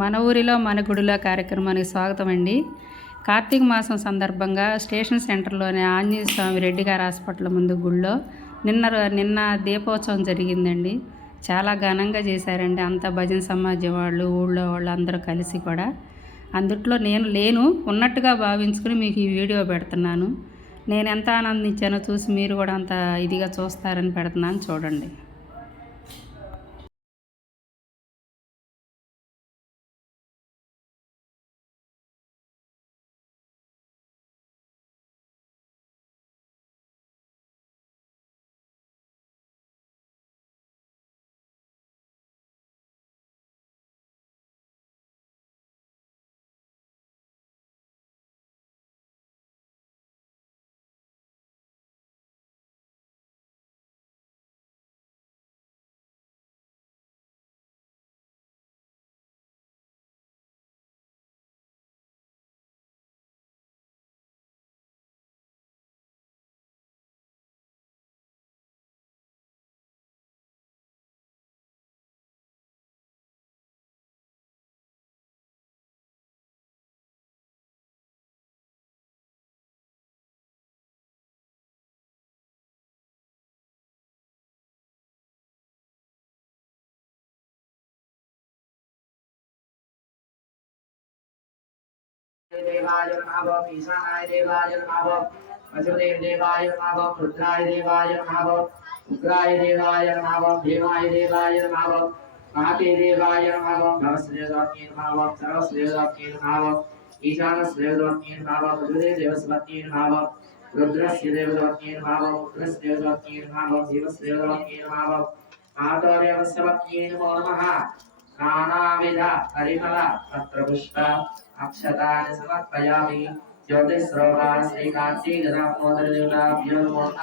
మన ఊరిలో మన గుడిలో కార్యక్రమానికి స్వాగతం అండి. కార్తీక మాసం సందర్భంగా స్టేషన్ సెంటర్లోని ఆంజనేయ స్వామి రెడ్డి గారి హాస్పిటల్ ముందు గుళ్ళో నిన్న నిన్న దీపోత్సవం జరిగిందండి. చాలా ఘనంగా చేశారండి. అంత భజన సమాజం వాళ్ళు ఊళ్ళో వాళ్ళు అందరూ కలిసి కూడా. అందుట్లో నేను లేను ఉన్నట్టుగా భావించుకుని మీకు ఈ వీడియో పెడుతున్నాను. నేను ఎంత ఆనందించానో చూసి మీరు కూడా అంత ఇదిగా చూస్తారని పెడుతున్నాను. చూడండి. देवाय नमः भव ईशानाय देवाय नमः भव वसुदेव देवाय नमः भव रुद्राय देवाय नमः भव उग्राय देवाय नमः भव भीमाय देवाय नमः भव महाते देवाय नमः भव भवस्वेदवाक्ये नमः भव सर्वस्वेदवाक्ये नमः भव ईशानस्वेदवाक्ये नमः भव वसुदेव देवस्वत्ये नमः भव रुद्रस्य देवदवाक्ये नमः भव उग्रस्य देवदवाक्ये नमः भव शिवस्वेदवाक्ये नमः भव महातौर्यवस्वत्ये नमो नमः నానావిధ హరిఫల పత్రపుష్ప అక్షతాన్ని సమర్పయామి. జ్యోతిశ్రోభా శ్రీకాంతి గదామోదరులాభ్యో నమః.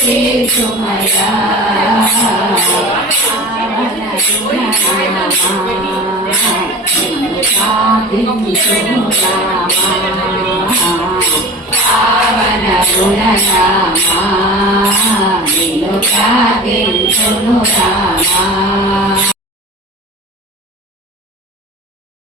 చేసుమయా పావన గుణరామా నిన్ను ప్రార్థించును రామా